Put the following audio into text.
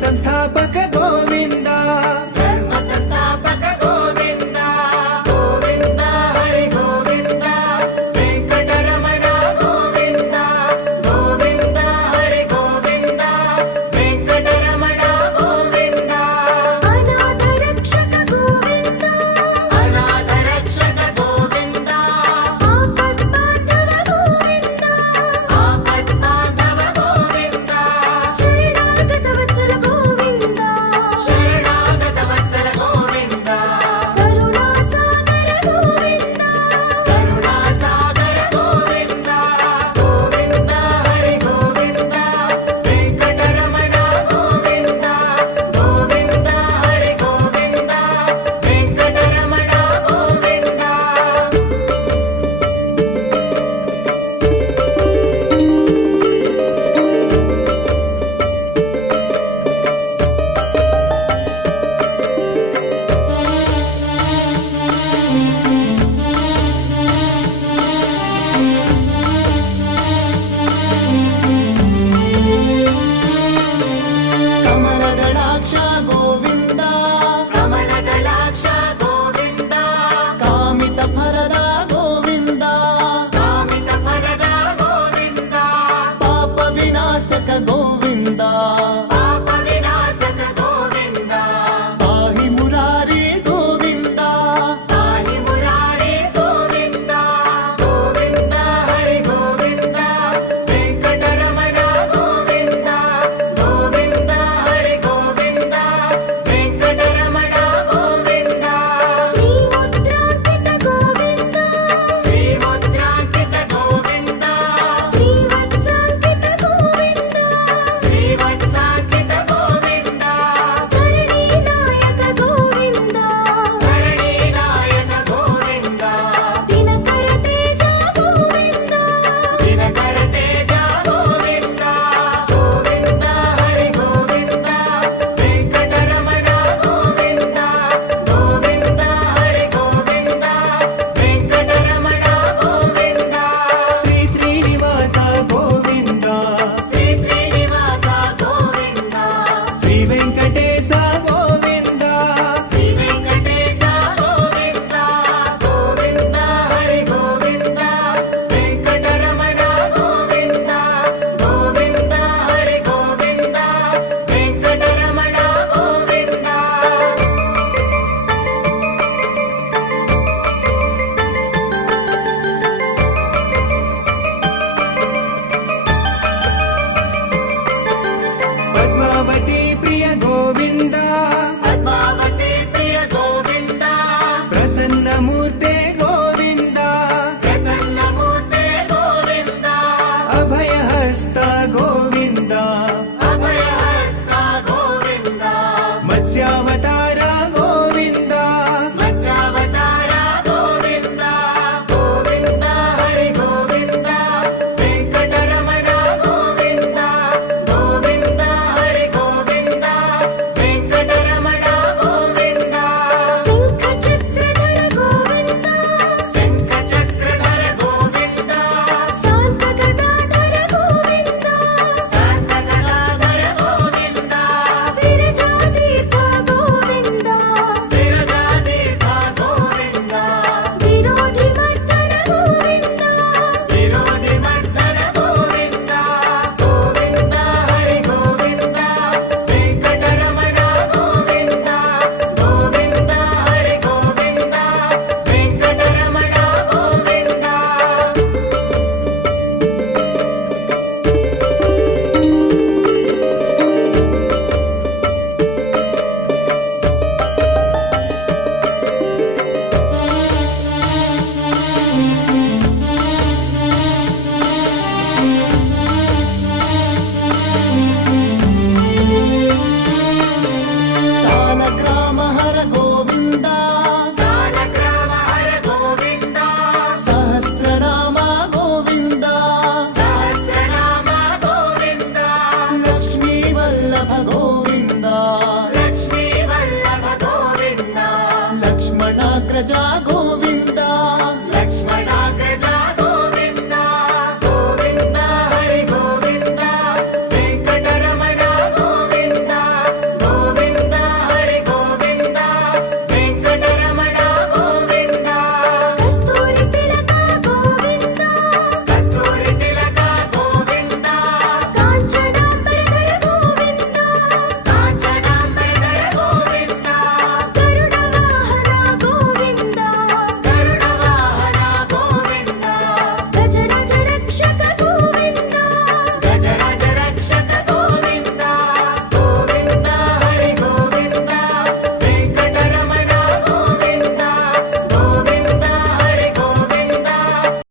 संस्थापक गोविंद धर्म संस्थापक गोविंद गोविंद हरि गोविंद वेंकटरमण गोविंद गोविंद हरि गोविंद वेंकटरमण गोविंद अनाथ रक्षक गोविंद अनाथ रक्षक गोविंद आपद बांधव गोविंद आपद बांधव गोविंद शरणागत वत्सल गोविंद शरणागत वत्सल गोविंद करुणा सागर गोविंद करुणा सागर गोविंद गोविंद हरि गोविंद वेंकटरमण गोविंद गोविंद हरि गोविंद वेंकटरमण गोविंद कमलदलाक्ष गोविंद कमलदलाक्ष गोविंद कामितफलद गोविंद कामितफलद गोविंद पापविनाशक गोविंद पाप विनाशक गोविंद पाहि मुरारी गोविंद पाहि मुरारी गोविंद गोविंद हरि गोविंद वेंकटरमण गोविंद गोविंद हरि गोविंद वेंकटरमण गोविंद श्रीमुद्रांकित गोविंद श्रीमुद्रांकित गोविंद श्रीवत्सांकित गोविंद श्रीवत्सांकित गोविंद धरणीनायक गोविंद धरणीनायक गोविंद दिनकर तेज गोविंद दिनकर तेज गोविंद गोविंद हरि गोविंद वेंकटरमण गोविंद गोविंद हरि गोविंद वेंकटरमण गोविंद श्री श्रीनिवास गोविंद श्री श्रीनिवास गोविंद श्री वेंकटेश गोविंद श्री वेंकटेश गोविंद गोविंद हरि गोविंद वेंकटरमण गोविंद गोविंद हरि गोविंद वेंकटरमण गोविंद पद्मावती प्रिय गोविंद पद्मावती प्रिय गोविंद प्रसन्नमूर्ते गोविंद प्रसन्नमूर्ते गोविंद अभयहस्त गोविंद अभयहस्त गोविंद मत्स्यावतार गोविंद मत्स्यावतार गोविंद गोविंद हरि गोविंद वेंकटरमण गोविंद गोविंद हरि गोविंद वेंकटरमण गोविंद शंख चक्रधर गोविंद शंखचक्रधर गोविंद शांत गदाधर गोविंद शान्तगदाधर गोविंद विरजातीर्थ गोविंद विरजातीर्थ गोविंद विरोधिमर्दन गोविंद विरोधिमर्दन गोविंद गोविंद हरि गोविंद वेंकटरमण गोविंद गोविंद हरि गोविंद वेंकटरमण गोविंद सालग्राम हर गोविंद सालग्राम हर गोविंद सहस्रनाम गोविंद सहस्रनाम गोविंद लक्ष्मी वल्लभ